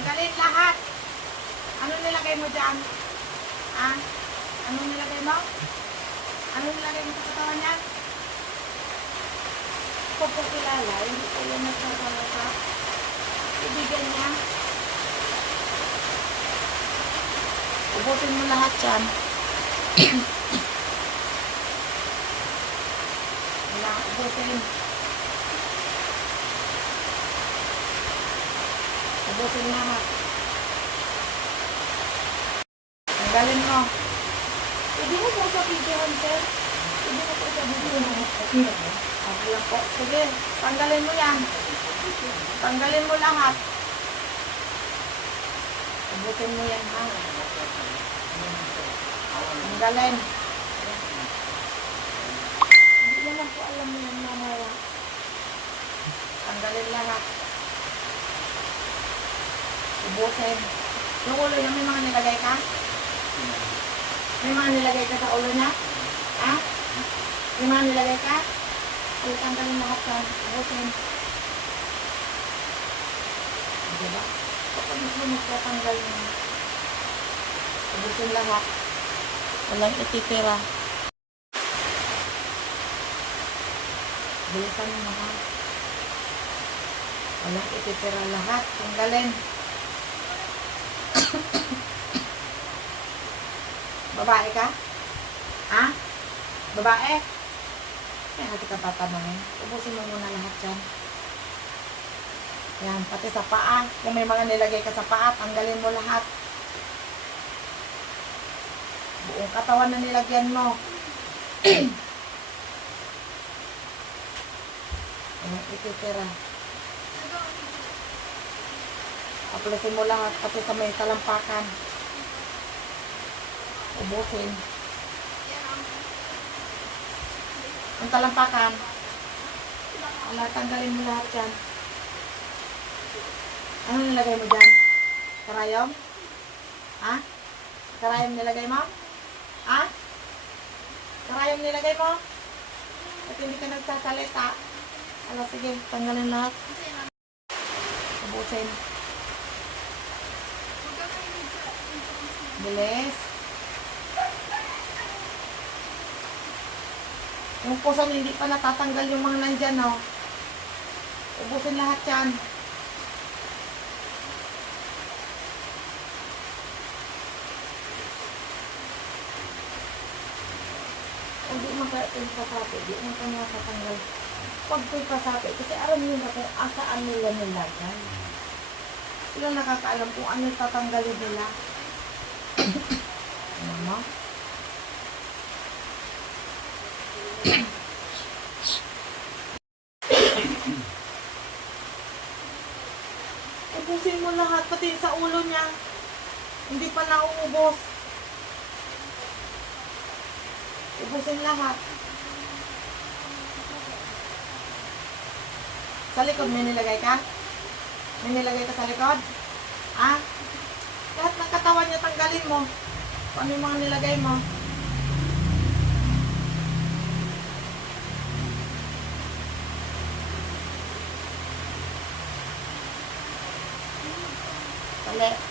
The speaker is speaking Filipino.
Tanggalin lahat. Ano nilagay mo dyan? Ah? Ano nilagay mo? Ano nilagay mo sa katawan niya? Ko po kilala, hindi ko yan nagsasawa sa ibigyan niya. Ubusin mo lahat yan. Wala, ubusin. Ubusin lahat. Tanggalin mo. Pwede mo po sa videohan, sir? Pwede mo po sa videohan. Okay lang po. Sige, tanggalin mo yan. Tanggalin mo lahat. Ubusin mo yan, ha? Tanggalin. Hindi naman po alam mo yan, mamaya. Tanggalin lahat. Ubusin. Yung ulo niya, may mga nilagay ka? May mga nilagay ka sa ulo niya? Ha? May mga nilagay ka? Ay, tanggalin lahat ka. Ubusin. Diba? Kapag gusto mo magtatanggal mo, ubusin lahat. Walang ititira. Bilisan mo ha. Walang ititira lahat. Tanggalin. Babae ka? Ha? Babae? Kaya natin ka tatanungin. Ubusin mo muna lahat yan. Yan, pati sa paa. Kung may mga nilagay ka sa paa, tanggalin mo lahat. Buong katawan na nilagyan mo. Ayan, ititira. Aplasin mo lahat, pati sa may talampakan. Ubusin. Ang talampakan. Wala, tanggalin mo lahat yan. Ano nilagay mo dyan? Karayom? Ha? Karayom nilagay mo? Ha? Karayom nilagay mo? At hindi ka nagsasalita. Ano, sige, tanggalin lahat. Ubusin. Bilis. Yung puson, hindi pa natatanggal yung mga nandyan, no? Ubusin lahat yan. Hindi man kayo yung pasapi, hindi man kayo natatanggal. Pag ko'y pasapi, kasi alam nyo na kung asaan nila nilagay. Sila nakakaalam kung ano tatanggalin nila. Ano mo? Ubusin mo lahat, pati sa ulo niya. Hindi pa nauubos. Ubusin lahat. Sa likod, may nilagay ka? May nilagay ka sa likod? Ha? Lahat ng katawan niya, tanggalin mo. Kung ano yung mga nilagay mo. Tali.